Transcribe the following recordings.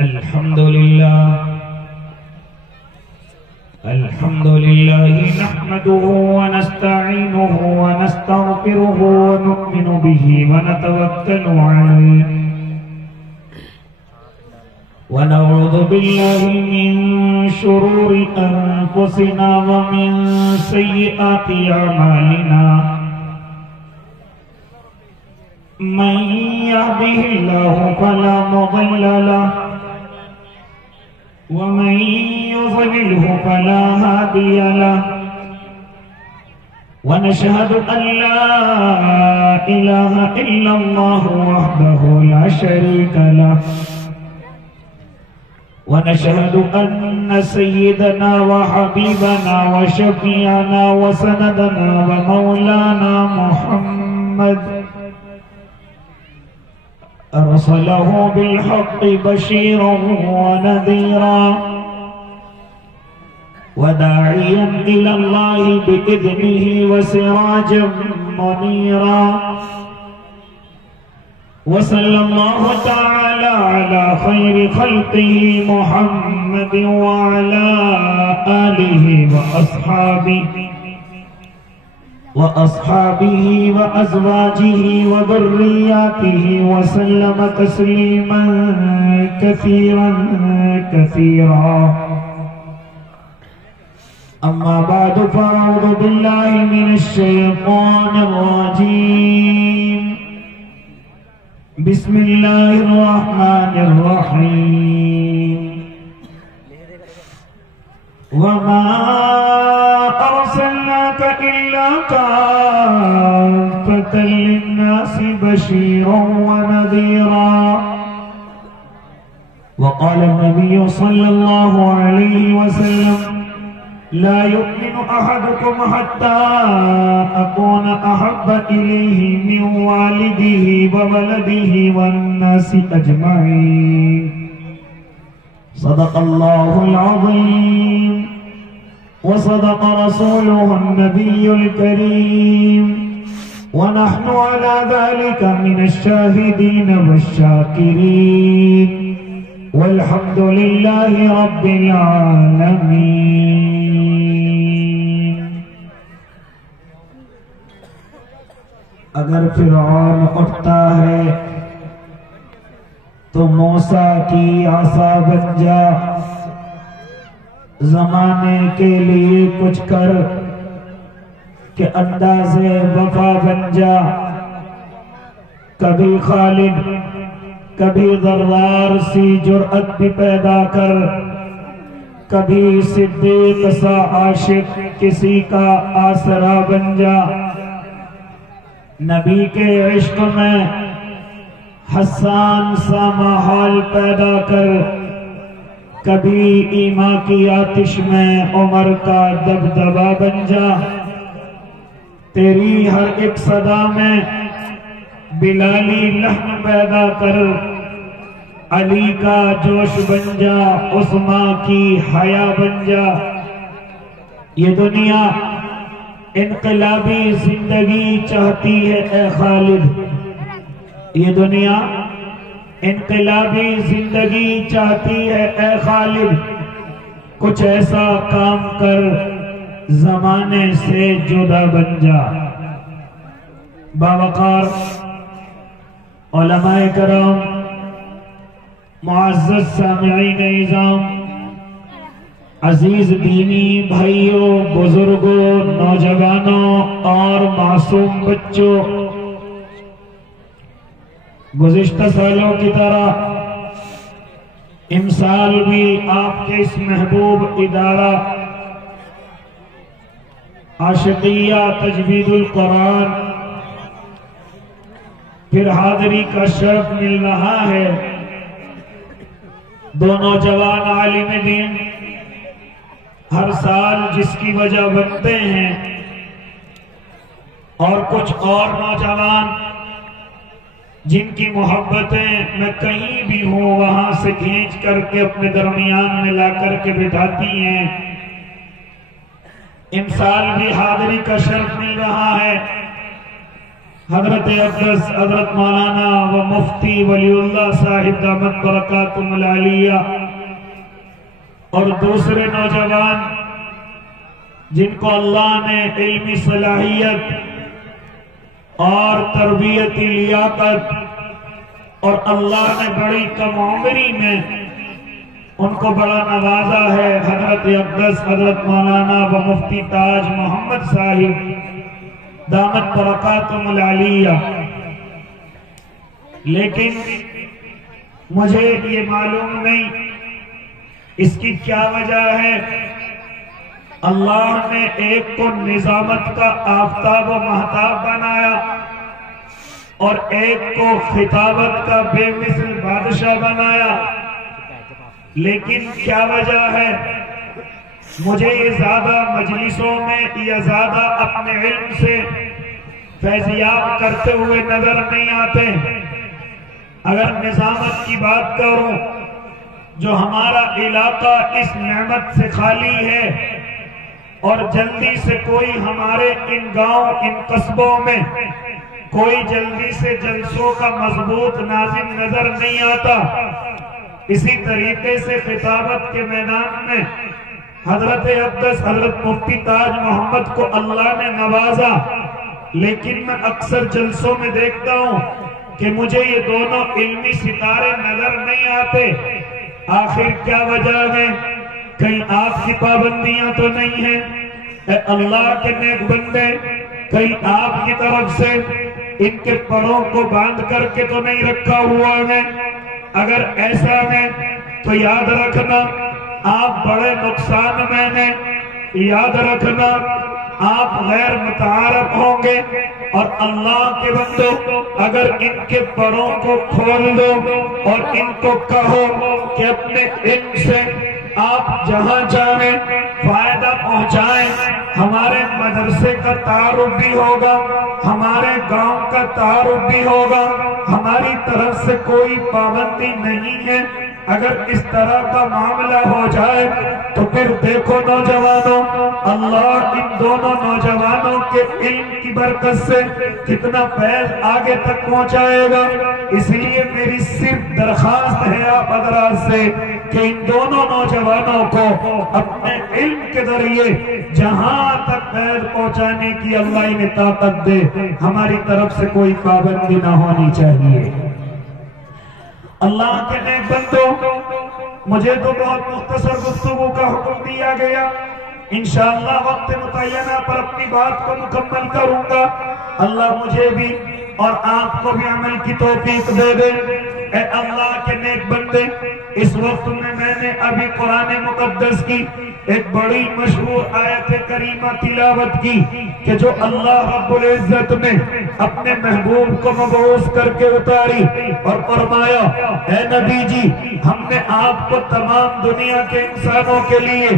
الحمد لله نحمده ونستعينه ونستغفره ونؤمن به ونتوكل عليه ونعوذ بالله من شرور أنفسنا ومن سيئات أعمالنا من يهده الله فلا مضل له ومن يضلله فلا هادي له ونشهد أن لا إله إلا الله وحده لا شريك له ونشهد أن سيدنا وحبيبنا وشفيعنا وسندنا ومولانا محمد أرسله بالحق بشيرا ونذيرا وداعيا إلى الله بإذنه وسراجا منيرا وصلى الله تعالى على خير خلقه محمد وعلى آله وأصحابه وأزواجه وذرياته وسلم تسليما كثيرا كثيرا أما بعد فأعوذ بالله من الشيطان الرجيم بسم الله الرحمن الرحيم وما أرسلناك إلا كافة للناس بشيرا ونذيرا وقال النبي صلى الله عليه وسلم لا يؤمن أحدكم حتى أكون أحب إليه من والده وولده والناس أجمعين صدق الله العظيم وصدق رسوله النبي الكريم ونحن على ذلك من الشاهدين والشاكرين والحمد لله رب العالمين. اگر فرعون اٹھتا ہے تو موسیٰ کی عصا بن جا، زمانے کے لیے کچھ کر کہ انداز وفا بن جا. کبھی خالد کبھی ضرار سی جرأت بھی پیدا کر، کبھی صدیق سا عاشق کسی کا آسرا بن جا. نبی کے عشق میں حسان سا ماحول پیدا کر، کبھی ایمان کی آتش میں عمر کا دبدبا بن جا. تیری ہر ایک صدا میں بلالی لحن پیدا کر، علی کا جوش بن جا، عثمان کی حیا بن جا. یہ دنیا انقلابی زندگی چاہتی ہے اے خالد، یہ دنیا انقلابی زندگی چاہتی ہے اے خالد. کچھ ایسا کام کر زمانے سے جدا بن جا. باوقار علماء کرام، معزز سامعین اعظام، عزیز دینی بھائیوں، بزرگوں، نوجوانوں اور معصوم بچوں، گزشتہ سالوں کی طرح امسال بھی آپ کے اس محبوب ادارہ عاشقیہ تجوید القرآن پھر حاضری کا شرف مل رہا ہے. دو نوجوان عالم دین ہر سال جس کی وجہ بنتے ہیں، اور کچھ اور نوجوان جن کی محبتیں میں کہیں بھی ہوں وہاں سے کھینچ کر کے اپنے درمیان میں لا کر کے بٹھاتی ہیں. امسال بھی حاضری کا شرف مل رہا ہے. حضرت اقدس حضرت مولانا و مفتی ولی اللہ صاحب دامت برکاتہم العالیہ اور دوسرے نوجوان جن کو اللہ نے علمی صلاحیت اور تربیتی لیاقت اور اللہ نے بڑی کم عمری میں ان کو بڑا نوازا ہے، حضرت اقدس حضرت مولانا و مفتی تاج محمد صاحب دامت برکاتہم العالیہ۔ لیکن مجھے یہ معلوم نہیں اس کی کیا وجہ ہے۔ اللہ نے ایک کو نظامت کا آفتاب و مہتاب بنایا اور ایک کو خطابت کا بے مثل بادشاہ بنایا، لیکن کیا وجہ ہے؟ مجھے یہ زیادہ مجلسوں میں یا زیادہ اپنے علم سے فیضیاب کرتے ہوئے نظر نہیں آتے۔ اگر نظامت کی بات کروں، جو ہمارا علاقہ اس نعمت سے خالی ہے اور جلدی سے کوئی ہمارے ان گاؤں ان قصبوں میں کوئی جلدی سے جلسوں کا مضبوط ناظم نظر نہیں آتا، اسی طریقے سے خطابت کے میدان میں حضرت اقدس حضرت مفتی تاج محمد کو اللہ نے نوازا، لیکن میں اکثر جلسوں میں دیکھتا ہوں کہ مجھے یہ دونوں علمی ستارے نظر نہیں آتے۔ آخر کیا وجہ ہے؟ کہیں آپ کی پابندیاں تو نہیں ہیں؟ اے اللہ کے نیک بندے، کہیں آپ کی طرف سے ان کے پروں کو باندھ کر کے تو نہیں رکھا ہوا ہے؟ اگر ایسا ہے تو یاد رکھنا آپ بڑے نقصان میں ہیں، یاد رکھنا آپ غیر متعارف ہوں گے، اور اللہ کے بندو اگر ان کے پروں کو کھول دو اور ان کو کہو کہ اپنے علم سے آپ جہاں چاہیں فائدہ پہنچائیں، ہمارے مدرسے کا تعارف بھی ہوگا، ہمارے گاؤں کا تعارف بھی ہوگا، ہماری طرف سے کوئی پابندی نہیں ہے۔ اگر اس طرح کا معاملہ ہو جائے تو پھر دیکھو نوجوانوں، اللہ ان دونوں نوجوانوں کے علم کی برکت سے کتنا فیض آگے تک پہنچائے گا۔ اس لیے میری صرف درخواست ہے آپ حضرات سے کہ ان دونوں نوجوانوں کو اپنے علم کے ذریعے جہاں تک فیض پہنچانے کی اللہ انہیں طاقت دے، ہماری طرف سے کوئی پابندی نہ ہونی چاہیے۔ اللہ کے نیک بندو، مجھے تو بہت مختصر گفتگو کا حکم دیا گیا، انشاءاللہ وقت متعینہ پر اپنی بات کو مکمل کروں گا۔ اللہ مجھے بھی اور آپ کو بھی عمل کی توفیق دے دے۔ اے اللہ کے نیک بندے، اس وقت میں نے ابھی قرآن مقدس کی ایک بڑی مشہور آیت کریمہ تلاوت کی کہ جو اللہ رب العزت نے اپنے محبوب کو مبعوث کر کے اتاری اور فرمایا، اے نبی جی، ہم نے آپ کو تمام دنیا کے انسانوں کے لیے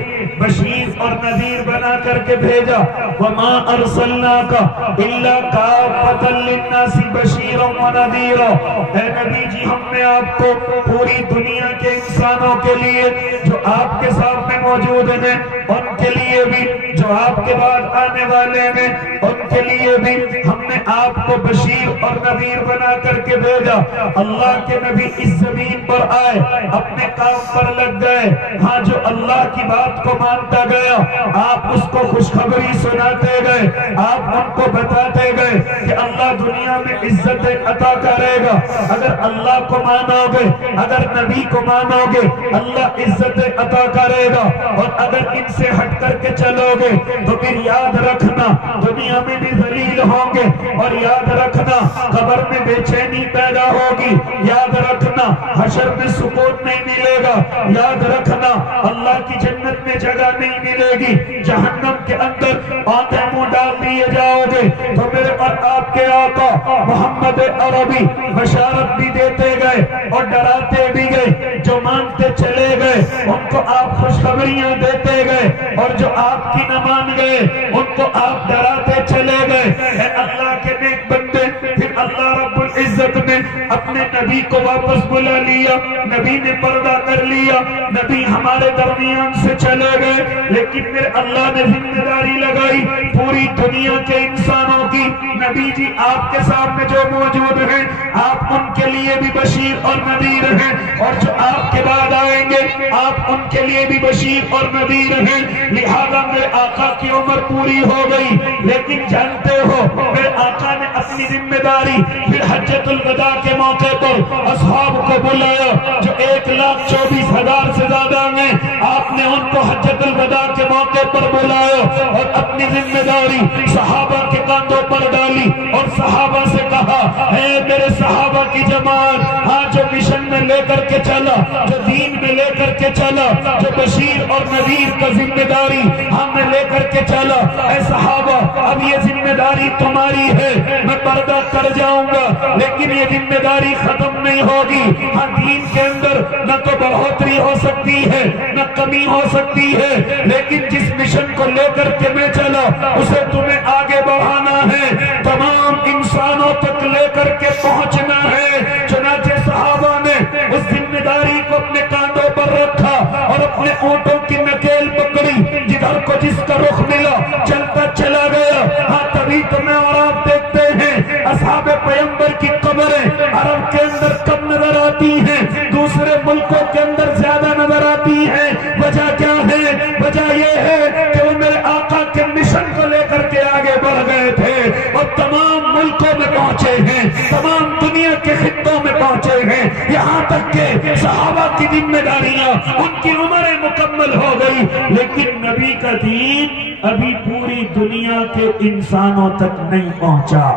بشیر اور نذیر بنا کر کے بھیجا، وَمَا أَرْسَلْنَاكَ إِلَّا كَافَّةً لِلنَّاسِ بَشِيرًا وَنَذِيرًا۔ اے نبی جی، ہم نے آپ کو پوری دنیا کے انسانوں کے لیے جو آپ کے سامنے موجود ہیں، ان کے لیے بھی جو آپ کے بعد آنے والے ہیں، ان کے لیے بھی ہم نے آپ کو بشیر اور نذیر بنا کر کے بھیجا۔ اللہ کے نبی اس زمین پر آئے، اپنے کام پر لگ گئے، ہاں جو اللہ کی بات کو مانتا گیا آپ اس کو خوشخبری سناتے گئے، آپ ان کو بتاتے گئے کہ اللہ دنیا میں عزت عطا کرے گا اگر اللہ کو مانو گے، اگر نبی کو مانو گے اللہ عزت عطا کرے گا، اور اگر ان سے ہٹ کر کے چلو گے تو پھر یاد رکھنا دنیا میں بھی ذلیل ہوں گے، اور یاد رکھنا قبر میں بے چینی پیدا ہوگی، یاد رکھنا حشر میں سکون نہیں ملے گا، یاد رکھنا اللہ کی جنت میں جگہ نہیں ملے گی، جہنم کے اندر آنکھیں منہ ڈال دیے جاؤ گے۔ تو میرے اور آپ کے آقا محمد عربی بشارت بھی دیتے گئے اور ڈراتے بھی گئے، جو مانتے چلے گئے ان کو آپ خوشخبریاں دیتے گئے، اور جو آپ کی نہ مان گئے ان کو آپ ڈراتے چلے گئے۔ اے اللہ کے نیک بندے، پھر اللہ رب العزت نے اپنے نبی کو واپس بلا لیا، نبی نے پردہ کر لیا، نبی ہمارے درمیان سے چلے گئے، لیکن پھر اللہ نے ذمہ داری لگائی پوری دنیا کے انسانوں کی، نبی جی آپ کے سامنے جو موجود ہیں آپ ان کے لیے بھی بشیر اور نذیر ہیں، اور جو آپ کے بعد آئیں گے آپ ان کے لیے بھی بشیر اور نذیر ہیں، لہذا میرے آقا کی عمر پوری ہو گئی، لیکن جانتے ہو میرے آقا نے اپنی ذمہ داری پھر حجۃ الوداع کے موقع پر اصحاب کو بلایا جو 1,24,000 سے زیادہ ہیں، آپ نے ان کو حجۃ الوداع کے موقع پر بلایا اور اپنی ذمہ داری صحابہ کے کاندھوں پر ڈالی اور صحابہ سے کہا اے میرے صحابہ کی جماعت، ہاں جو مشن میں لے کر کے چلا، جو دین میں لے کر کے چلا، جو بشیر اور نذیر کا ذمہ داری ہمیں لے کر کے چلا، اے صحابہ اب یہ ذمہ داری تمہاری ہے، میں پردہ کر جاؤں گا لیکن یہ ذمہ داری ختم نہیں ہوگی، ہاں دین کے اندر نہ تو بڑھوتری ہو سکتی ہے نہ کمی ہو سکتی ہے، لیکن جس مشن کو لے کر کے میں چلا اسے تمہیں آگے بڑھانا ہے، تمام انسانوں تک لے کر کے پہنچنا ہے۔ چنانچہ صحابہ نے اس ذمہ داری کو اپنے کاندھوں پر رکھا اور اپنے اونٹوں کی نکیل پکڑی، جدھر کو جس کا رخ ملا چلتا چلا گیا۔ ہاں تبھی تمہیں اور آپ دیکھتے ہیں اصحاب پیغمبر کی قبریں عرب کے اندر کم نظر آتی ہیں، دوسرے ملکوں کے اندر زیادہ نظر آتی ہیں، وجہ کیا ہے؟ وجہ یہ ہے کہ وہ میرے آقا کے مشن کو لے کر کے آگے بڑھ گئے تھے اور تمام ملکوں میں پہنچے ہیں، تمام دنیا کے خطوں میں پہنچے ہیں، یہاں تک کہ صحابہ کی ذمہ داریاں ان کی عمریں مکمل ہو گئی، لیکن نبی کا دین ابھی پوری دنیا کے انسانوں تک نہیں پہنچا۔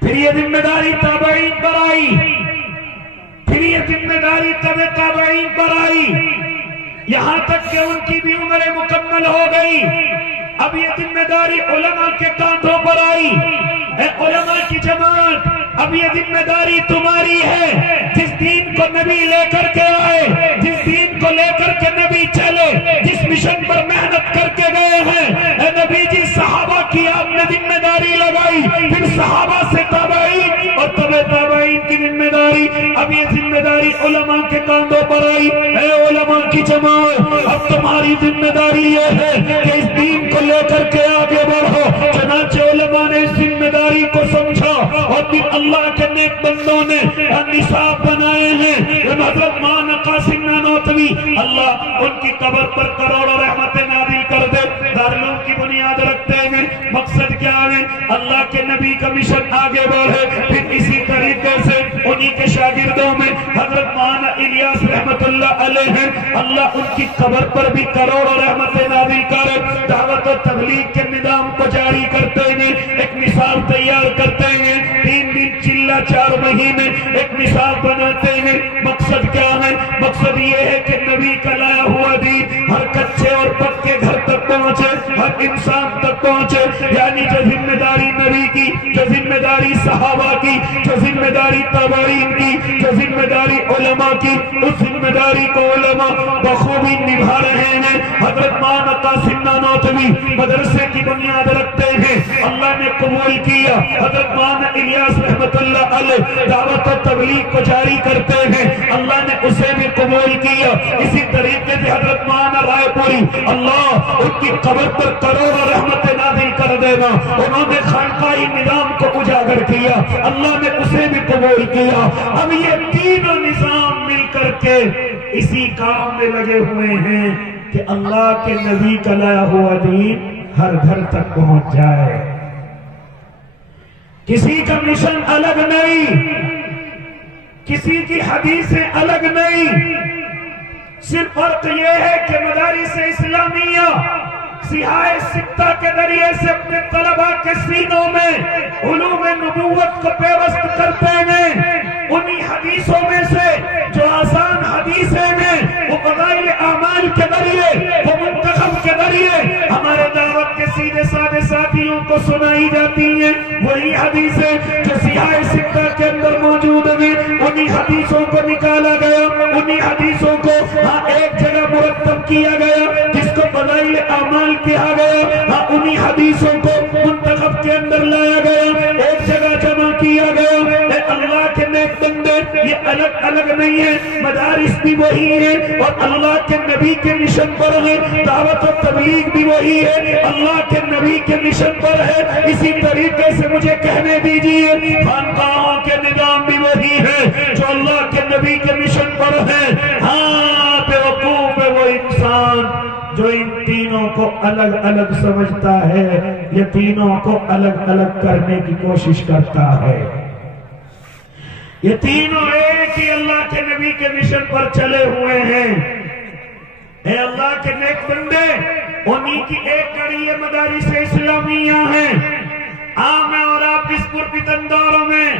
پھر یہ ذمہ داری تابعین پر آئی، پھر یہ ذمہ داری تابعین پر آئی، یہاں تک کہ ان کی بھی عمریں مکمل ہو گئی۔ اب یہ ذمہ داری علماء کے کاندھوں پر آئی، اے علماء کی جماعت اب یہ ذمہ داری تمہاری ہے، جس دین کو نبی لے کر کے آئے، جس دین کو لے کر کے نبی چلے، جس مشن پر محنت کر کے گئے ہیں، اے نبی جی صحابہ کی آپ نے ذمہ داری لگائی، پھر صحابہ سے تابعین اور تابعین کی ذمہ داری، اب یہ ذمہ داری علماء کے کاندھوں پر آئی۔ اے علماء کی جماعت اب تمہاری ذمہ داری یہ ہے کہ اس دین کو لے کر کے آگے بڑھو۔ چنانچہ علماء نے اس ذمہ داری کو سمجھا اور پھر اللہ کے نیک بندوں نے نصاب بنائے ہیں۔ حضرت مولانا قاسم نانوتوی اللہ ان کی قبر پر کروڑوں رحمتیں نازل کر دے، دارالعلوم کی بنیاد رکھتے ہیں، مقصد کیا ہے؟ اللہ کے نبی کا مشن آگے بڑھے۔ پھر اسی طریقے سے انہی کے شاگردوں میں حضرت مولانا الیاس رحمت اللہ علیہ ہیں، اللہ ان کی قبر پر بھی کروڑوں رحمتیں نازل کرے، دعوت و تبلیغ کے نظام کو جاری کرتے ہیں، ایک مثال تیار کرتے ہیں، 3 دن چلہ 4 مہینے ایک مثال بناتے ہیں۔ مقصد کیا ہے؟ مقصد یہ ہے کہ نبی کا لایا ہوا دین ہر کچے اور پکے گھر تک پہنچے، ہر انسان تک پہنچے، یعنی جو ذمہ داری نبی کی، جو ذمہ داری صحابہ کی، جو ذمہ داری تابعین کی، جو ذمہ داری علماء کی، اس ذمہ داری کو علماء بخوبی نبھا رہے ہیں۔ حضرت مولانا قاسم نانوتوی مدرسے کی بنیاد رکھتے ہیں، اللہ نے قبول کیا۔ حضرت مولانا الیاس رحمت اللہ علیہ دعوت و تبلیغ کو جاری کرتے ہیں، اللہ نے اسے بھی قبول کیا۔ اسی طریقے سے حضرت مولانا رائے پوری اللہ ان کی قبر پر کروڑوں رحمتیں نازل کر دینا، انہوں نے خانقاہی نظام کو اجاگر کیا، اللہ نے اسے بھی قبول کیا۔ اب یہ تینوں نظام مل کر کے اسی کام میں لگے ہوئے ہیں کہ اللہ کے نبی کا لایا ہوا دین ہر گھر تک پہنچ جائے۔ کسی کا مشن الگ نہیں، کسی کی حدیثیں الگ نہیں، صرف فرق یہ ہے کہ مدارس اسلامیہ سیاہ ستہ کے ذریعے سے اپنے طلباء کے سینوں میں علوم نبوت کو پیوست کرتے ہیں، انہی حدیثوں میں سے جو آسان حدیثیں ہیں وہ فضائل اعمال کے ذریعے، وہ منتخب کے ذریعے ہمارے دعوت کے سیدھے سادے ساتھیوں کو سنائی جاتی ہیں، وہی حدیثیں جو سیاہ ستہ کے اندر موجود ہیں، انہی حدیثوں کو نکالا گیا، انہی حدیثوں کو ایک جگہ مرتب کیا گیا جس کو فضائل اعمال کہا گیا، انہی حدیثوں کو منتخب کے اندر لایا گیا، الگ الگ نہیں ہیں، مدارس بھی وہی ہیں اور اللہ کے نبی کے مشن پر ہیں، دعوت و تبلیغ بھی وہی ہے، اللہ کے نبی کے مشن پر ہے۔ اسی طریقے سے مجھے کہنے دیجئے خانقاہوں کے نظام بھی وہی ہے جو اللہ کے نبی کے مشن پر ہے۔ ہاں بیوقوف ہے وہ انسان جو ان تینوں کو الگ الگ سمجھتا ہے، یہ تینوں کو الگ الگ کرنے کی کوشش کرتا ہے۔ یہ تینوں ایک ہی اللہ کے نبی کے مشن پر چلے ہوئے ہیں۔ اے اللہ کے نیک بندے، انہی کی ایک کڑی یہ مدارس اسلامیہ ہیں۔ میں اور آپ اس پرفتن دوروں میں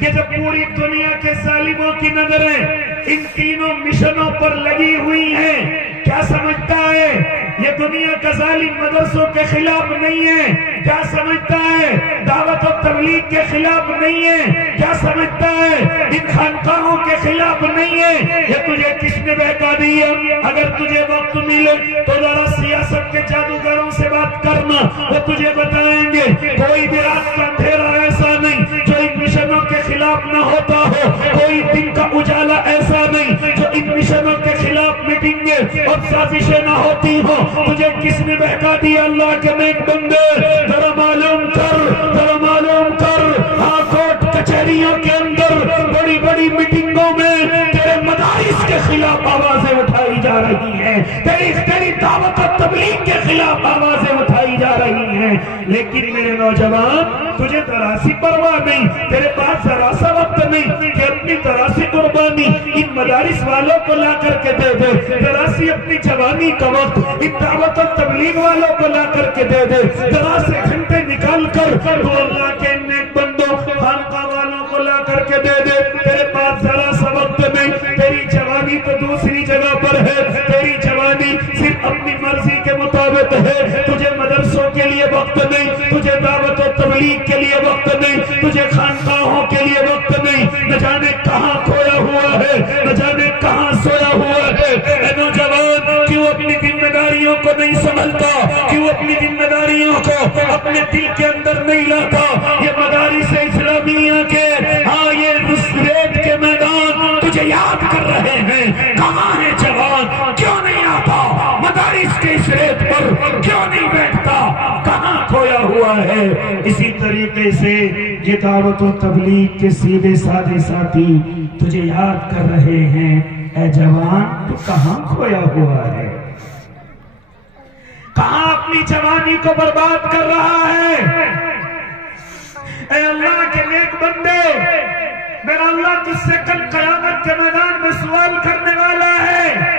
کہ جب پوری دنیا کے ظالموں کی نظریں ان تینوں مشنوں پر لگی ہوئی ہیں، کیا سمجھتا ہے یہ دنیا کا ظالم مدرسوں کے خلاف نہیں ہے؟ کیا سمجھتا ہے دعوت و تبلیغ کے خلاف نہیں ہے؟ کیا سمجھتا ہے ان خانقاہوں کے خلاف نہیں ہے؟ یہ تجھے کس نے بہکا دیا؟ اگر تجھے وقت ملے تو ذرا سیاست کے جادوگروں سے بات کرنا، وہ تجھے بتائیں گے کوئی بھی رات کا اندھیرا ایسا نہیں جو ان مشنوں کے خلاف نہ ہوتا ہو، کوئی دن کا اجالا ایسا نہیں جو ان مشنوں کے خلاف میٹنگیں اور سازشیں نہ ہوتی ہو۔ تجھے کس نے بہکا دیا؟ اللہ کے نیک بندے، ذرا معلوم کر، ذرا معلوم کر۔ ہاں کورٹ کچہریوں کے اندر بڑی بڑی میٹنگوں میں تیرے مدارس کے خلاف آوازیں اٹھائی جا رہی ہیں، تیری دعوت و تبلیغ کے خلاف آوازیں اٹھائی جا رہی ہیں، لیکن میرے نوجوان تجھے ذرا سی پرواہ نہیں، تیرے پاس ذرا سا وقت نہیں کہ اپنی ذرا سی قربانی ان مدارس والوں کو لا کر کے دے دے، ذرا سی اپنی جوانی کا وقت ان دعوت و تبلیغ والوں کو لا کر کے دے دے، ذرا سے گھنٹے نکال کر تو اللہ کے نیک بندوں خانقاہ والوں کو لا کر کے دے دے۔ تیرے پاس ذرا سا وقت نہیں، تیری جوانی تو دوسری جگہ پر ہے، تیری جوانی صرف اپنی مرضی کے مطابق ہے، تجھے مدرسوں کے لیے وقت نہیں، تجھے دعوت و تبلیغ کے لیے وقت نہیں، تجھے خانقاہوں کے لیے وقت نہیں، نہ جانے کہاں کھویا ہوا ہے، نہ جانے کہاں سویا ہوا ہے۔ اے نوجوان، کیوں اپنی ذمہ داریوں کو نہیں سنبھلتا؟ کیوں اپنی ذمہ داریوں کو اپنے دل کے اندر نہیں لاتا؟ یہ مدارس اسلامیہ کے یہ ریت کے میدان تجھے یاد کر رہے ہیں، کہاں ہے جوان؟ کیوں نہیں آتا مدارس کے اس ریت پر؟ کیوں نہیں بیٹھتا؟ کہاں کھویا ہوا ہے؟ اسی طریقے سے یہ دعوت و تبلیغ کے سیدھے سادے ساتھی تجھے یاد کر رہے ہیں، اے جوان تو کہاں کھویا ہوا ہے؟ کہاں اپنی جوانی کو برباد کر رہا ہے؟ اے اللہ کے نیک بندے، میرا اللہ تجھ سے کل قیامت کے میدان میں سوال کرنے والا ہے،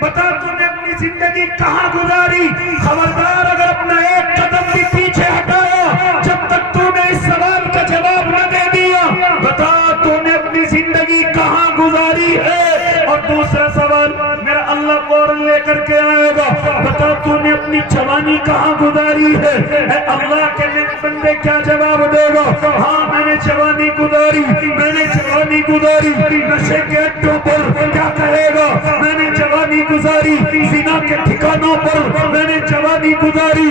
بتا تو نے اپنی زندگی کہاں گزاری؟ خبردار اگر اپنا ایک قدم بھی پیچھے ہٹایا جب تک تو نے اس سوال کا جواب نہ دے دیا، بتا تو نے اپنی زندگی کہاں گزاری ہے؟ اور دوسرا سوال میرا اللہ فوراً لے کر کے آئے گا، بتا تو نے اپنی جوانی کہاں گزاری ہے؟ اے اللہ کے نیک بندے کیا جواب دے گا؟ ہاں میں نے جوانی گزاری، میں نے جوانی گزاری نشے کے اڈوں پر، کیا کہے گا؟ میں نے جوانی گزاری زنا کے ٹھکانوں پر، میں نے جوانی گزاری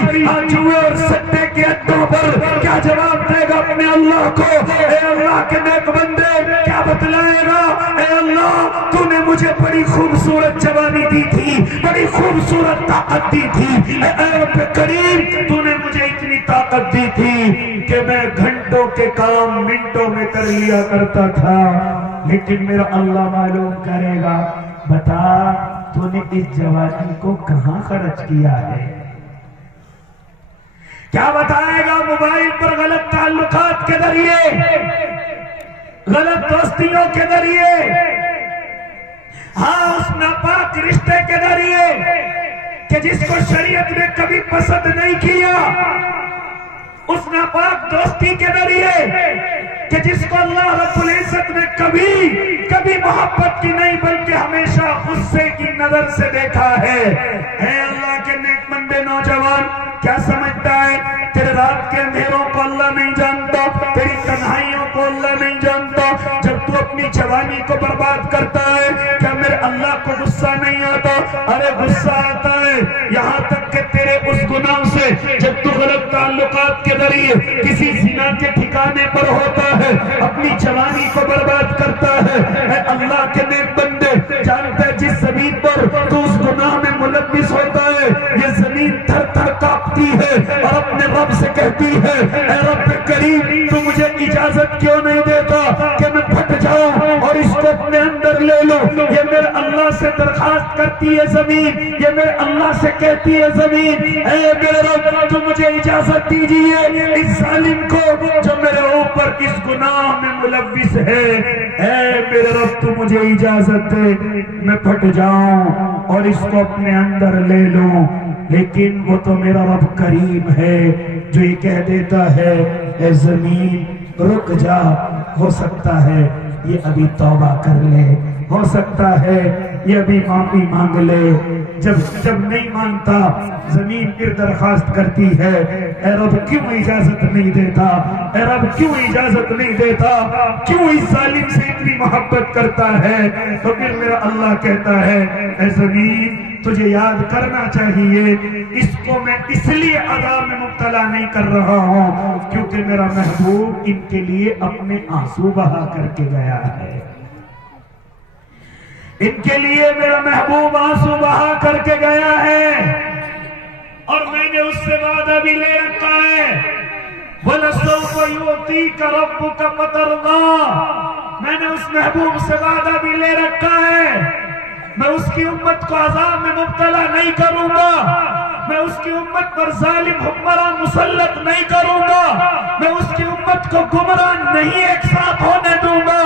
جوئے اور سٹے کے اڈوں پر، کیا جواب دے گا اپنے اللہ کو؟ اے اللہ کے نیک بندے کیا بتلائے گا؟ اے اللہ تو نے مجھے بڑی خوبصورت جوانی دی تھی، بڑی خوبصورت طاقت دی تھی، اے رب کریم تو نے مجھے اتنی طاقت دی تھی کہ میں گھنٹوں کے کام منٹوں میں کر لیا کرتا تھا، لیکن میرا اللہ معلوم کرے گا، بتا تو نے اس جوانی کو کہاں خرچ کیا ہے؟ کیا بتائے گا؟ موبائل پر غلط تعلقات کے ذریعے، غلط دوستیوں کے ذریعے، ہاں اس ناپاک رشتے کے ذریعے کہ جس کو شریعت نے کبھی پسند نہیں کیا، اس ناپاک دوستی کے ذریعے کہ جس کو اللہ رب العزت نے کبھی محبت کی نہیں بلکہ ہمیشہ غصے کی نظر سے دیکھا ہے۔ اے اللہ کے نیک بندے نوجوان کیا سمجھتا ہے تیرے رات کے اندھیروں کو اللہ نہیں جانتا، تیری تنہائیوں کو اللہ نہیں جانتا؟ جب تو اپنی جوانی کو برباد کرتا ہے کیا میرے اللہ کو غصہ نہیں آتا؟ ارے غصہ آتا ہے، یہاں تک کہ تیرے اس گناہ سے جب تو غلط تعلقات کے ذریعے کسی زنا کے ٹھکانے پر ہوتا ہے، اپنی جوانی کو برباد کرتا ہے، سے کہتی ہے اے رب کریم تو مجھے اجازت کیوں نہیں دیتا کہ میں پھٹ جاؤں اور اس کو اپنے اندر لے لوں. یہ میرے اللہ سے درخواست کرتی ہے زمین, یہ میرے اللہ سے کہتی ہے زمین اے میرے رب تو مجھے اجازت دیجئے اس ظالم کو جو میرے اوپر اس گناہ میں ملوث ہے, اے میرے رب تو مجھے اجازت دے میں پھٹ جاؤں اور اس کو اپنے اندر لے لوں. لیکن وہ تو میرا رب کریم ہے جو یہ کہہ دیتا ہے اے زمین رک جا, ہو سکتا ہے یہ ابھی توبہ کر لے, ہو سکتا ہے یہ ابھی معافی مانگ لے. جب نہیں مانتا زمین پھر درخواست کرتی ہے اے رب کیوں اجازت نہیں دیتا, اے رب کیوں اجازت نہیں دیتا, کیوں اس ظالم سے اتنی محبت کرتا ہے. تو پھر میرا اللہ کہتا ہے اے زمین تجھے یاد کرنا چاہیے اس کو میں اس لیے عذاب میں مبتلا نہیں کر رہا ہوں کیونکہ میرا محبوب ان کے لیے اپنے آنسو بہا کر کے گیا ہے. ان کے لیے میرا محبوب آنسو بہا کر کے گیا ہے اور میں نے اس سے وعدہ بھی لے رکھا ہے وَلَسَوْفَ يُعْطِيكَ رَبُّكَ فَتَرْضَىٰ. میں نے اس محبوب سے وعدہ بھی لے رکھا ہے میں اس کی امت کو عذاب میں مبتلا نہیں کروں گا, میں اس کی امت پر ظالم حکمراں مسلط نہیں کروں گا, میں اس کی امت کو گمراہ نہیں ایک ساتھ ہونے دوں گا.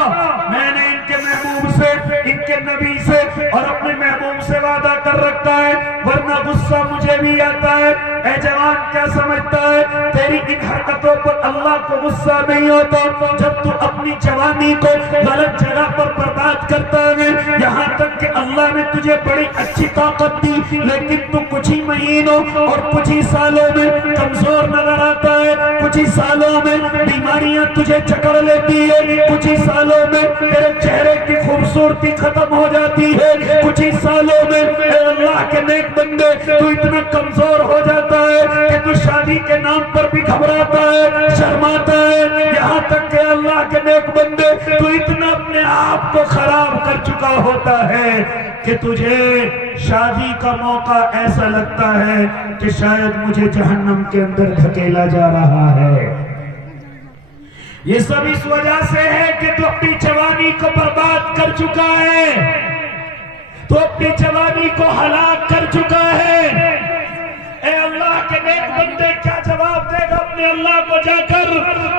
میں نے ان کے محبوب سے, ان کے نبی سے اور اپنے محبوب سے وعدہ کر رکھا ہے ورنہ غصہ مجھے بھی آتا ہے. اے جوان کیا سمجھتا ہے تیری ان حرکتوں پر اللہ کو غصہ نہیں ہوتا جب تو اپنی جوانی کو غلط جگہ پر برباد کرتا ہے. یہاں تک کہ اللہ نے تجھے بڑی اچھی طاقت دی لیکن تو کچھ ہی مہینوں اور کچھ ہی سالوں میں کمزور نظر آتا ہے, کچھ ہی سالوں میں بیماریاں تجھے جکڑ لیتی ہے, کچھ ہی سالوں میں تیرے چہرے کی خوبصورتی ختم ہو جاتی ہے, کچھ ہی سالوں میں اے اللہ کے نیک بندے تو اتنا کمزور ہو جاتا ہے کہ تو شادی کے نام پر بھی گھبراتا ہے, شرماتا ہے. یہاں تک کہ اللہ کے نیک بندے تو اتنا اپنے آپ کو خراب کر چکا ہوتا ہے کہ تجھے شادی کا موقع ایسا لگتا ہے کہ شاید مجھے جہنم کے اندر دھکیلا جا رہا ہے. یہ سب اس وجہ سے ہے کہ تو اپنی جوانی کو برباد کر چکا ہے, تو اپنی جوانی کو ہلاک کر چکا ہے. اے اللہ کے نیک بندے کیا جواب دے گا اپنے اللہ کو جا کر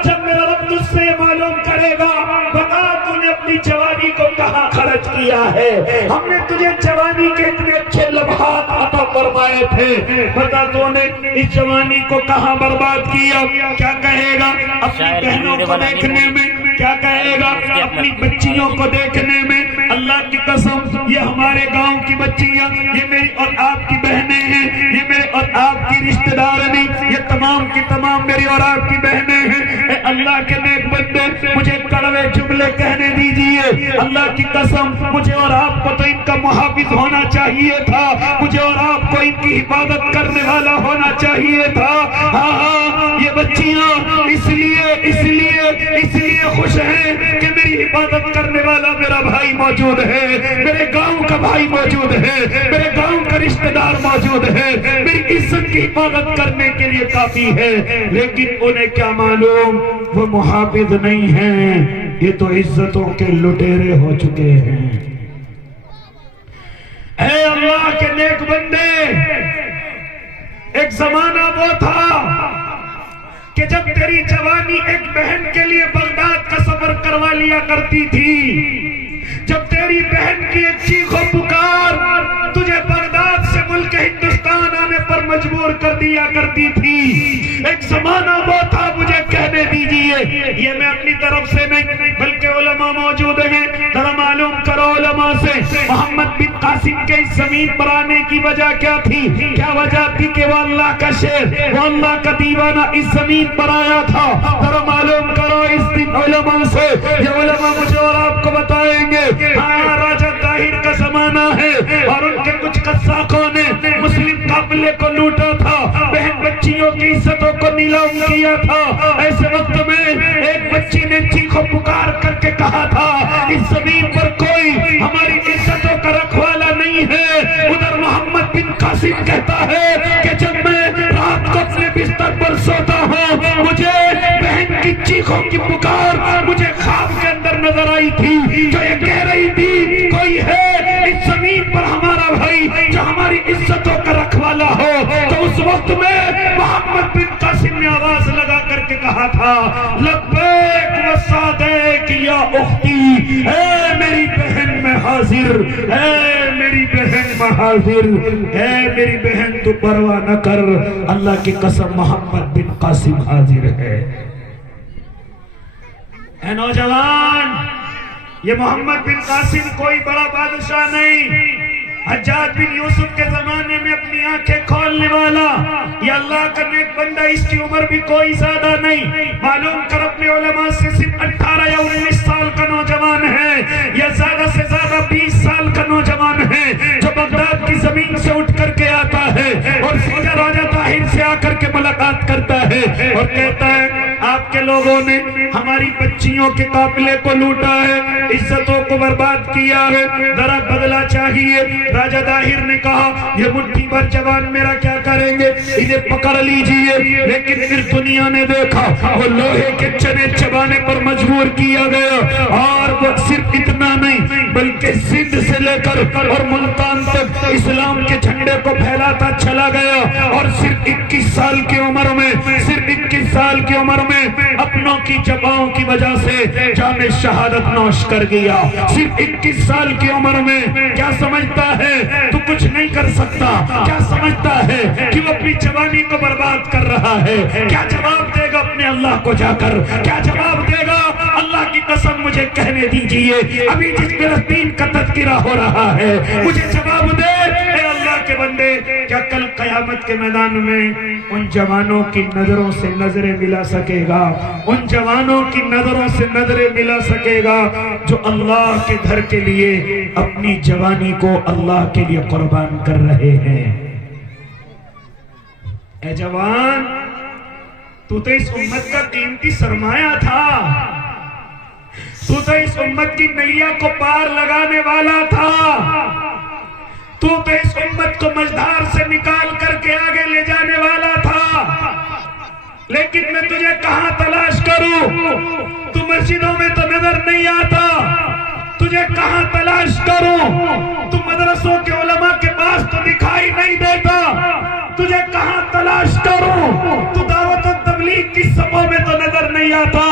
جب میرا رب تجھ سے یہ معلوم کرے گا بتا تو نے اپنی جوانی کو کہاں خرچ کیا ہے, ہم نے تجھے جوانی کے اتنے اچھے لمحات عطا فرمائے تھے, بتا تو نے اس جوانی کو کہاں برباد کیا. کیا کہے گا اپنی بہنوں کو دیکھنے میں, کیا کہے گا اپنی بچیوں کو دیکھنے میں. اللہ کی قسم یہ ہمارے گاؤں کی بچیاں یہ میری اور آپ کی بہنیں ہیں, یہ میرے اور آپ کی رشتہ دار نہیں, یہ تمام کی تمام میری اور آپ کی بہنیں ہیں. اے اللہ کے نیک بندے مجھے کڑوے جملے کہنے دیجئے, اللہ کی قسم مجھے اور آپ کو تو ان کا محافظ ہونا چاہیے تھا, مجھے اور آپ کو ان کی حفاظت کرنے والا ہونا چاہیے تھا. ہاں ہاں یہ بچیاں اس لیے خوش ہیں کہ میری حفاظت کرنے والا میرا بھائی موجود ہے, میرے گاؤں کا بھائی موجود ہے, میرے گاؤں کا رشتہ دار موجود ہے, میری عزت کی حفاظت کرنے کے لیے کافی ہے. لیکن انہیں کیا معلوم وہ محافظ نہیں ہیں, یہ تو عزتوں کے لٹیرے ہو چکے ہیں. اے اللہ کے نیک بندے ایک زمانہ وہ تھا کہ جب تیری جوانی ایک بہن کے لیے بغداد کا سفر کروا لیا کرتی تھی, جب تیری بہن کی ایک چیخ و پکار تجھے بغداد سے ملک ہندوستان آنے پر مجبور کر دیا کرتی تھی. ایک زمانہ وہ تھا, مجھے کہنے دیجئے یہ میں اپنی طرف سے نہیں بلکہ علماء موجود ہیں, ذرا معلوم کرو علماء سے محمد بن قاسم کے اس زمین پر آنے کی وجہ کیا تھی. کیا وجہ تھی کہ وہ اللہ کا شیر, وہ اللہ کا دیوانہ اس زمین پر آیا تھا. ذرا معلوم کرو اس دن علماء سے, یہ علماء مجھے اور آپ کو بتائیں گے. ہاں راجہ طاہر کا زمانہ ہے اور ان کے کچھ قزاقوں نے مسلم قافلے کو لوٹا تھا, بہن بچیوں کی عزتوں کو نیلام کیا تھا. ایسے وقت میں ایک بچی نے چیخ و پکار کر کے کہا تھا اس زمین پر کوئی ہماری عزتوں کا رکھوالا نہیں ہے. ادھر محمد بن قاسم کہتا ہے کہ جب میں رات کو اپنے بستر پر سوتا ہوں کی پکار مجھے خواب کے اندر نظر آئی تھی، جو یہ کہہ رہی تھی کوئی ہے اس زمین پر ہمارا بھائی جو ہماری عزتوں کا رکھوالا ہو. تو اس وقت میں محمد بن قاسم نے آواز لگا کر کے کہا تھا لبیک و سعدیک یا اختی، اے میری بہن میں حاضر، اے میری بہن میں حاضر، اے میری بہن تو پرواہ نہ کر، اللہ کی قسم محمد بن قاسم حاضر ہے. اے نوجوان، یہ محمد بن قاسم کوئی بڑا بادشاہ نہیں، حجاج بن یوسف کے زمانے میں اپنی آنکھیں کھولنے والا یہ اللہ کا نیک بندہ، اس کی عمر بھی کوئی زیادہ نہیں. معلوم کر اپنے علماء سے صرف 18 یا 19 سال کا نوجوان ہے یا زیادہ سے زیادہ 20 سال کا نوجوان ہے، جو بغداد کی زمین سے اٹھ کر کے آتا ہے اور سیدھا راجہ طاہر سے آ کر کے ملاقات کرتا ہے اور کہتا ہے آپ کے لوگوں نے ہماری بچیوں کے قافلے کو لوٹا ہے، عزتوں کو برباد کیا ہے، ذرا بدلہ چاہیے. راجہ طاہر نے کہا یہ مٹھی بھر جوان میرا کیا کریں گے، انہیں پکڑ لیجئے. لیکن پھر دنیا نے دیکھا وہ لوہے کے چنے چبانے پر مجبور کیا گیا، اور وہ صرف اتنا نہیں بلکہ سندھ سے لے کر اور ملتان تک اسلام کے جھنڈے کو پھیلاتا چلا گیا. اور صرف 21 سال کی عمر میں، صرف 21 سال کی عمر میں اپنوں کی جباؤں کی وجہ سے جام شہادت نوش کر گیا. صرف 21 سال کی عمر میں کیا سمجھتا ہے تو کچھ نہیں کر سکتا، کیا سمجھتا ہے کہ وہ اپنی جوانی کو برباد کر رہا ہے. کیا جواب دے گا اپنے اللہ کو جا کر، کیا جواب دے گا؟ اللہ کی قسم مجھے کہنے دیجئے ابھی جس فلسطین کا تذکرہ ہو رہا ہے مجھے جواب دے اے اللہ کے بندے، کیا کل قیامت کے میدان میں ان جوانوں کی نظروں سے نظریں ملا سکے گا، ان جوانوں کی نظروں سے نظریں ملا سکے گا جو اللہ کے گھر کے لیے اپنی جوانی کو اللہ کے لیے قربان کر رہے ہیں؟ اے جوان، تو اس امت کا قیمتی سرمایہ تھا، تو اس امت کی نیا کو پار لگانے والا تھا، تو اس امت کو مجدار سے نکال کر کے آگے لے جانے والا تھا. لیکن میں تجھے کہاں تلاش کروں؟ تو مسجدوں میں تو نظر نہیں آتا، تجھے کہاں تلاش کروں؟ تو مدرسوں کے علماء کے پاس تو دکھائی نہیں دیتا، تجھے کہاں تلاش کروں؟ تو دعوت و تبلیغ کی صفوں میں تو نظر نہیں آتا،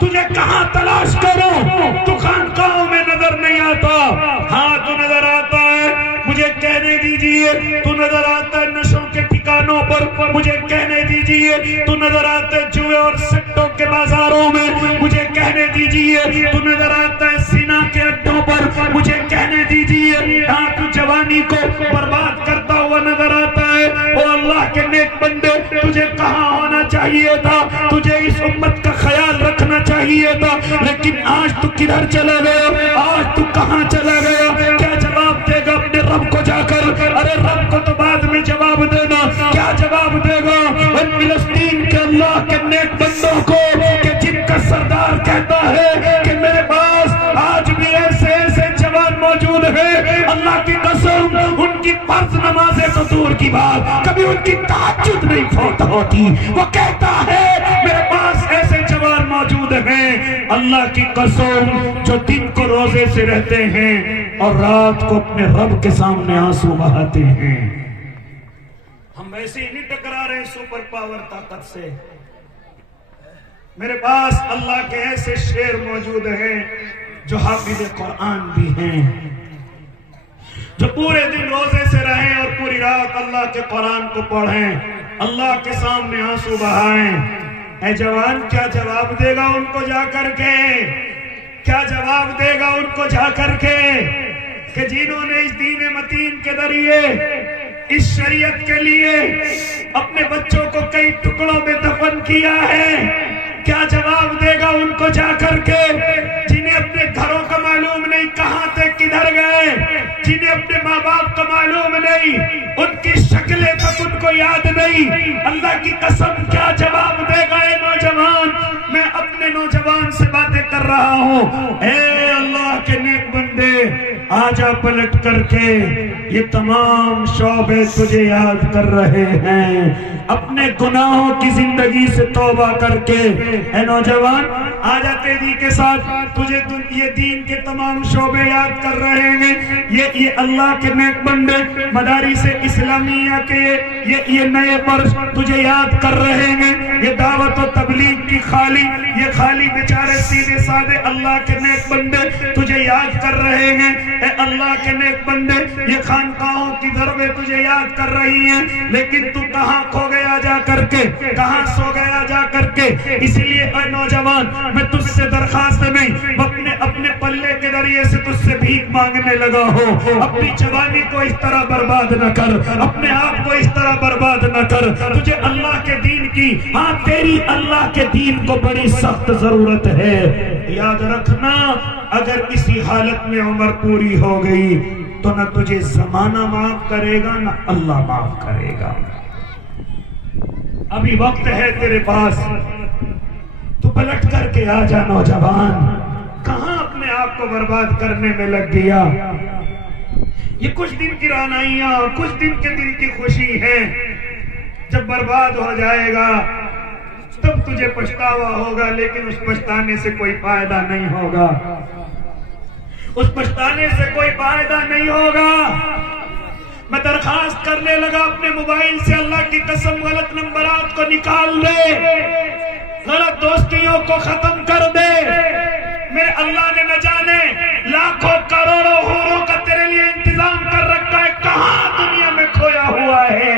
تجھے کہاں تلاش کروں؟ تو خانقاہوں میں نظر نہیں آتا. ہاں تو نظر آتا ہے، مجھے کہنے دیجئے تو نظر آتا ہے نشوں کے ٹھکانوں پر، مجھے کہنے دیجئے تو نظر آتا ہے جوئے اور سٹوں کے بازاروں میں، مجھے کہنے دیجئے تو نظر آتا ہے سینا کے اڈوں پر، مجھے کہنے دیجئے ہاں تو جوانی کو برباد کرتا ہوا نظر آتا ہے. او اللہ کے نیک بندے، تجھے کہاں ہونا چاہیے تھا؟ تجھے اس امت کا خیال رکھنا چاہیے تھا، لیکن آج تو کدھر چلا گیا؟ آج تو کہاں چلا گیا؟ کیا جواب دے گا اپنے رب کو جا کر؟ ارے رب کو تو بعد میں جواب دینا، کیا جواب دے گا ان فلسطین کے اللہ کے نیک بندوں کو کہ جن کا سردار کہتا ہے کہ میرے پاس آج بھی ایسے ایسے جوان موجود ہیں، اللہ کی قسم ان کی فرض نمازیں تو دور کی بات، کبھی ان کی تہجد نہیں فوت ہوتی. وہ کہتا ہے میرے پاس ایسے جوان موجود ہیں، اللہ کی قسم، جو دن کو روزے سے رہتے ہیں اور رات کو اپنے رب کے سامنے آنسو بہاتے ہیں. ہم ویسے ہی نہیں ٹکرا رہے سپر پاور طاقت سے. میرے پاس اللہ کے ایسے شعر موجود ہیں جو حافظ قرآن بھی ہیں، جو پورے دن روزے سے رہیں اور پوری رات اللہ کے قرآن کو پڑھیں، اللہ کے سامنے آنسو بہائیں. اے جوان، کیا جواب دے گا ان کو جا کر کے؟ کیا جواب دے گا ان کو جا کر کے کہ جنہوں نے اس دین متین کے ذریعے اس شریعت کے لیے اپنے بچوں کو کئی ٹکڑوں میں دفن کیا ہے؟ کیا جواب دے گا ان کو جا کر کے جنہیں اپنے گھروں کا معلوم نہیں کہاں تھے کدھر گئے، جنہیں اپنے ماں باپ کا معلوم نہیں، ان کی شکلیں تک ان کو یاد نہیں؟ اللہ کی قسم کیا جواب دے گا اے نوجوان؟ میں اپنے نوجوان سے باتیں کر رہا ہوں. اے اللہ کے نیک بندے، آجا پلٹ کر کے، یہ تمام شعبے تجھے یاد کر رہے ہیں، اپنے گناہوں کی زندگی سے توبہ کر کے۔ اے نوجوان، آجا تیزی کے ساتھ، تجھے یہ دین کے تمام شعبے یاد کر رہے ہیں، یہ اللہ کے نیک بندے مدارس اسلامیہ کے یہ نئے ورش تجھے یاد کر رہے ہیں، یہ دعوت و تبلیغ کی یہ خالی بیچارے سیدھے سادے اللہ کے نیک بندے تجھے یاد کر رہے ہیں۔ اے اللہ کے نیک بندے، یہ خانقاہوں کی ضربیں تجھے یاد کر رہی ہیں، لیکن تو کہاں کھو گیا جا کر کے، کہاں سو گیا جا کر کے۔ اس لیے اے نوجوان، میں تجھ سے درخواست نہیں، اپنے پلے کے ذریعے سے تجھ سے بھیک مانگنے لگا ہوں۔ اپنی جوانی کو اس طرح برباد نہ کر، اپنے آپ کو اس طرح برباد نہ کر۔ تجھے اللہ کے دین کی، ہاں تیری اللہ کے دین کو بڑی سخت ضرورت ہے۔ یاد رکھنا، اگر اسی حالت میں عمر پوری ہو گئی تو نہ تجھے زمانہ معاف کرے گا نہ اللہ معاف کرے گا۔ ابھی وقت ہے تیرے پاس، تو پلٹ کر کے آ جا نوجوان، کہاں اپنے آپ کو برباد کرنے میں لگ گیا؟ یہ کچھ دن کی رعنائیاں، کچھ دن کے دل کی خوشی ہے، جب برباد ہو جائے گا تب تجھے پچھتاوا ہوگا، لیکن اس پچھتانے سے کوئی فائدہ نہیں ہوگا، اس پچھتانے سے کوئی فائدہ نہیں ہوگا۔ میں درخواست کرنے لگا، اپنے موبائل سے اللہ کی قسم غلط نمبرات کو نکال دے، غلط دوستیوں کو ختم کر دے۔ میرے اللہ نے نہ جانے لاکھوں کروڑوں حوروں کا تیرے لیے انتظام کر رکھا ہے، کہاں دنیا میں کھویا ہوا ہے؟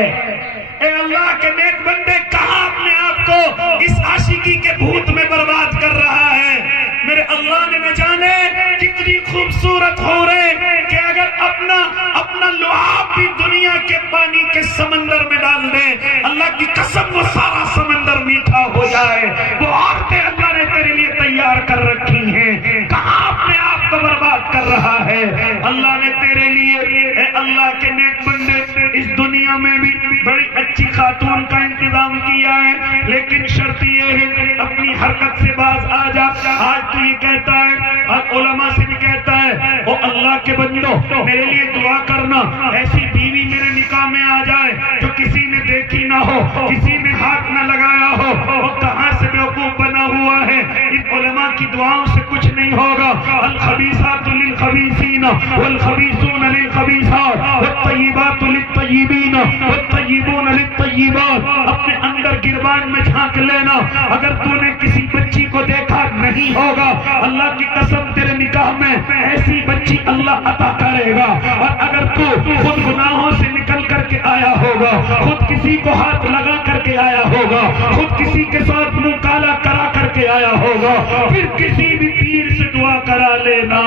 اے اللہ کے نیک بندے، کہاں اپنے آپ کو اس عاشقی کے بھوت میں برباد کر رہا ہے؟ میرے اللہ نے نہ جانے کتنی خوبصورت ہو رہے کہ اگر اپنا لعاب بھی دنیا کے پانی کے سمندر میں ڈال دے، اللہ کی قسم وہ سارا سمندر میٹھا ہو جائے۔ وہ عورتیں اللہ نے تیرے لیے تیار کر رکھی ہیں، کہاں اپنے آپ کو برباد کر رہا ہے؟ اللہ نے تیرے لیے، اے اللہ کے نیک بندے، اس دنیا میں بھی بڑی اچھی خاتون کا انتظام کیا ہے، لیکن شرط یہ ہے اپنی حرکت سے باز آ جا۔ آج تو یہ کہتا ہے اور علماء سے بھی کہتا ہے، او اللہ کے بندو میرے لیے دعا کرنا، ایسی بیوی میرے نکاح میں آ جائے جو کسی نے دیکھی نہ ہو، کسی نے ہاتھ نہ لگایا ہو، وہ کہاں سے بیوقوف بنا ہوا ہے۔ ان علماء کی دعاؤں سے کچھ نہیں ہوگا۔ الخبیثات للخبیثین والخبیثون للخبیثات والطیبات للطیبین والطیبون للطیبات۔ اپنے اندر گربان میں جھانک لینا، اگر تو نے کسی بچی کو دیکھا نہیں ہوگا، اللہ کی قسم تیرے نکاح میں ایسی بچی اللہ عطا کرے گا۔ اور اگر تو خود گناہوں سے نکل کر کے آیا ہوگا، خود کسی کو ہاتھ لگا کر کے آیا ہوگا، خود کسی کے ساتھ منہ کالا کرا کر کے آیا ہوگا، پھر کسی بھی پیر سے دعا کرا لینا،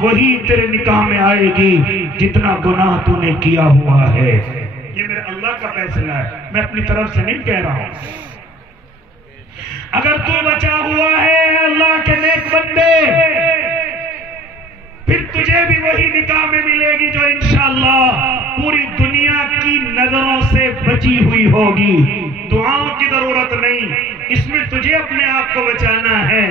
وہی تیرے نکاح میں آئے گی جتنا گناہ تو نے کیا ہوا ہے۔ یہ میرے اللہ کا فیصلہ ہے، میں اپنی طرف سے نہیں کہہ رہا ہوں۔ اگر تو بچا ہوا ہے اللہ کے نیک بندے، پھر تجھے بھی وہی نکاح میں ملے گی جو انشاءاللہ پوری دنیا کی نظروں سے بچی ہوئی ہوگی۔ دعاؤں کی ضرورت نہیں، اس میں تجھے اپنے آپ کو بچانا ہے،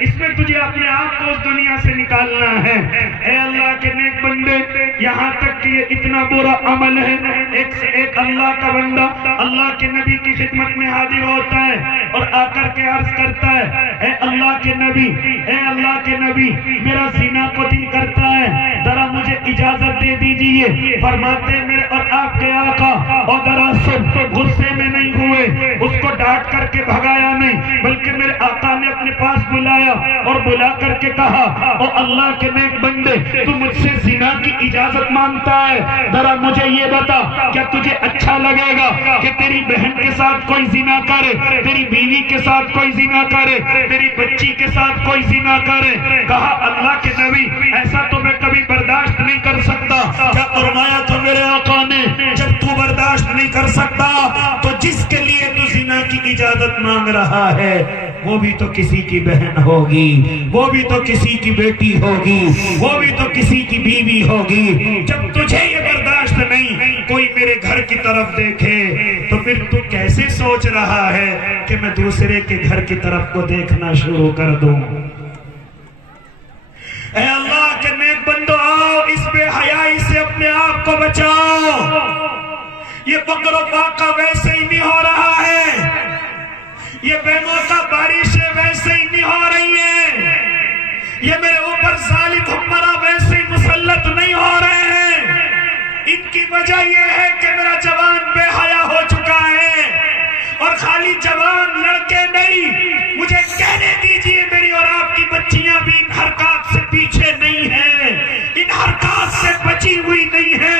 اس میں تجھے اپنے آپ کو اس دنیا سے نکالنا ہے۔ اے اللہ کے نیک بندے، یہاں تک کہ یہ اتنا برا عمل ہے، ایک سے ایک اللہ کا بندہ اللہ کے نبی کی خدمت میں حاضر ہوتا ہے اور آ کر کے عرض کرتا ہے، اے اللہ کے نبی، اے اللہ کے نبی، میرا زنا کو دل کرتا ہے، ذرا مجھے اجازت دے دیجئے۔ فرماتے میرے اور آپ کے آقا، اور ذرا سن، غصے میں نہیں ہوئے، اس کو ڈانٹ کر کے بھگایا نہیں، بلکہ میرے آقا نے اپنے پاس بلایا اور بلا کر کے کہا، او اللہ کے نیک بندے، تو مجھ سے زنا کی اجازت مانگتا ہے، ذرا مجھے یہ بتا، کیا تجھے اچھا لگے گا کہ تیری بہن کے ساتھ کوئی زنا کرے، تیری بیوی کے ساتھ کوئی زنا کرے، تیری بچی کے ساتھ کوئی زنا کرے؟ کہا اللہ کے نبی، ایسا تو میں کبھی برداشت نہیں کر سکتا۔ کیا فرمایا تو میرے آقا نے، جب تو برداشت نہیں کر سکتا تو جس کے لیے تو زنا کی اجازت مانگ رہا ہے وہ بھی تو کسی کی بہن ہوگی، وہ بھی تو کسی کی بیٹی ہوگی، وہ بھی تو کسی کی بیوی ہوگی۔ جب تجھے یہ برداشت نہیں کوئی میرے گھر کی طرف دیکھے تو پھر تو کیسے سوچ رہا ہے کہ میں دوسرے کے گھر کی طرف کو دیکھنا شروع کر دوں؟ اے اللہ کے نیک بندو، آؤ اس فقر و فاقہ ویسے ہی نہیں ہو رہا ہے، یہ بے موقع بارشیں ویسے ہی نہیں ہو رہی ہیں، یہ میرے اوپر ظالم حکمراں ویسے ہی مسلط نہیں ہو رہے ہیں۔ ان کی وجہ یہ ہے کہ میرا جوان بے حیا ہو چکا ہے، اور خالی جوان لڑکے نہیں، مجھے کہنے دیجئے میری اور آپ کی بچیاں بھی ان حرکات سے پیچھے نہیں ہیں، ان حرکات سے بچی ہوئی نہیں ہے۔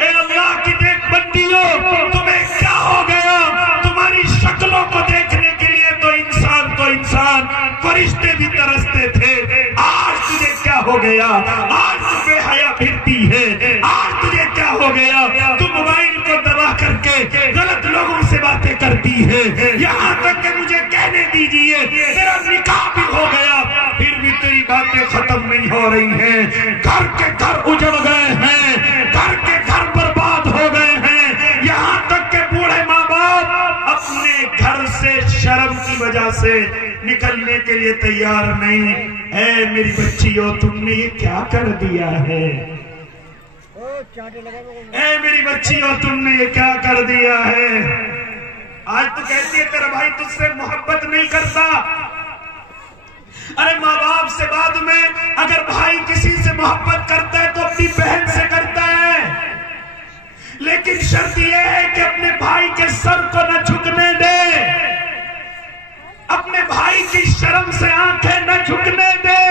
اے اللہ کی نیک بندیوں، تمہیں کیا ہو گیا؟ تمہاری شکلوں کو دیکھنے کے لیے تو انسان فرشتے بھی ترستے تھے، آج تجھے کیا ہو گیا؟ آج تو بے حیا پھرتی ہے، آج تجھے کیا ہو گیا؟ تم موبائل کو دبا کر کے غلط لوگوں سے باتیں کرتی ہے، یہاں تک کہ مجھے کہنے دیجئے تیرا نکاح بھی ہو گیا، پھر بھی تیری باتیں ختم نہیں ہو رہی ہیں۔ گھر کے گھر اجڑ گئے ہیں، گھر کے گھر برباد ہو گئے ہیں، یہاں تک کہ بوڑھے ماں باپ اپنے گھر سے شرم کی وجہ سے نکلنے کے لیے تیار نہیں۔ اے میری بچیوں، تم نے یہ کیا کر دیا ہے؟ اے میری بچیوں، تم نے یہ کیا کر دیا ہے؟ آج تو کہتی ہے تیرا بھائی تجھ سے محبت نہیں کرتا۔ ارے ماں باپ سے بعد میں اگر بھائی کسی سے محبت کرتا ہے تو اپنی بہن سے کرتا ہے، لیکن شرط یہ ہے کہ اپنے بھائی کے سر کو نہ جھکنے دے، اپنے بھائی کی شرم سے آنکھیں نہ جھکنے دے۔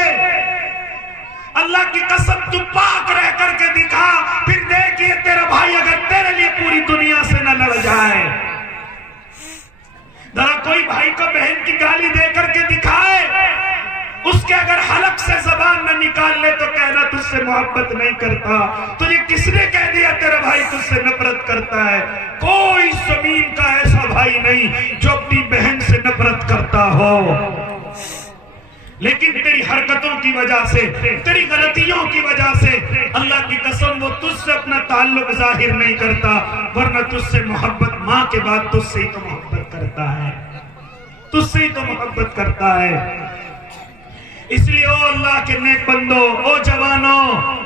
اللہ کی قسم تو پاک رہ کر کے دکھا، پھر دیکھئے تیرا بھائی اگر تیرے لیے پوری دنیا سے نہ لڑ جائے۔ ذرا کوئی بھائی کو بہن کی گالی دے کر کے دکھائے، اس کے اگر حلق سے زبان نہ نکال لے تو کہنا تجھ سے محبت نہیں کرتا۔ تجھے کس نے کہہ دیا تیرا بھائی تجھ سے نفرت کرتا ہے؟ کوئی زمین کا ایسا بھائی نہیں جو اپنی بہن سے نفرت کرتا ہو، لیکن تیری حرکتوں کی وجہ سے، تیری غلطیوں کی وجہ سے اللہ کی قسم وہ تجھ سے اپنا تعلق ظاہر نہیں کرتا، ورنہ تجھ سے محبت ماں کے بعد تجھ سے ہی تو محبت کرتا ہے، تجھ سے ہی تو محبت کرتا ہے۔ اس لیے او اللہ کے نیک بندو، او جوانوں،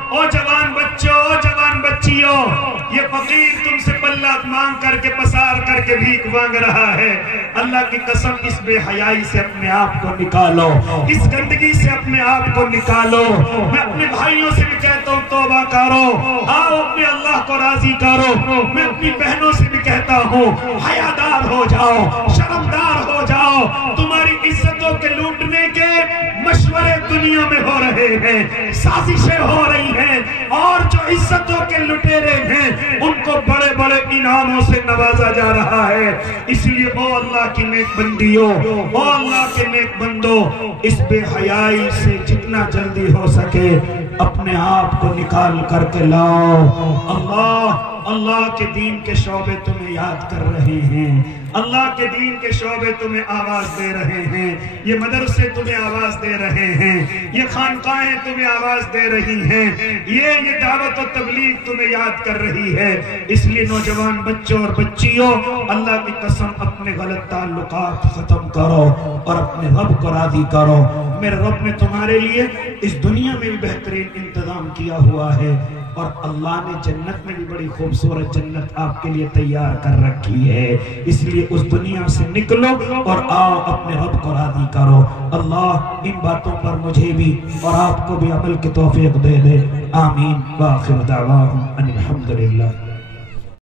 او جوان بچوں، او جوان بچیوں، یہ فقیر تم سے پلہ مانگ کر کے پسار کر کے بھیک مانگ رہا ہے، اللہ کی قسم اس بے حیائی سے اپنے آپ کو نکالو، اس گندگی سے اپنے آپ کو نکالو۔ میں اپنے بھائیوں سے بھی کہتا ہوں توبہ کرو، آؤ اپنے اللہ کو راضی کرو۔ میں اپنی بہنوں سے بھی کہتا ہوں حیادار ہو جاؤ، شرمدار ہو جاؤ۔ تمہاری عزتوں کے لوٹنے کے مشورے دنیا میں ہو رہے ہیں، سازشیں ہو رہی ہیں، اور جو عزتوں کے لٹیرے ہیں ان کو بڑے بڑے انعاموں سے نوازا جا رہا ہے۔ اس لیے او اللہ کی نیک بندیوں، او اللہ کے نیک بندو، اس بے حیائی سے جتنا جلدی ہو سکے اپنے آپ کو نکال کر کے لاؤ۔ اللہ کے دین کے شعبے تمہیں یاد کر رہے ہیں، اللہ کے دین کے شعبے تمہیں آواز دے رہے ہیں، یہ مدرسے تمہیں آواز دے رہے ہیں، یہ خانقاہیں تمہیں آواز دے رہی ہیں، یہ دعوت و تبلیغ تمہیں یاد کر رہی ہے۔ اس لیے نوجوان بچوں اور بچیوں، اللہ کی قسم اپنے غلط تعلقات ختم کرو اور اپنے رب کو راضی کرو۔ میرے رب نے تمہارے لیے اس دنیا میں بھی بہترین انتظام کیا ہوا ہے، اور اللہ نے جنت میں بھی بڑی خوبصورت جنت آپ کے لیے تیار کر رکھی ہے۔ اس لیے اس دنیا سے نکلو اور آؤ اپنے رب کو راضی کرو۔ اللہ ان باتوں پر مجھے بھی اور آپ کو بھی عمل کی توفیق دے دے، آمین۔ وآخر دعواہم ان الحمدللہ۔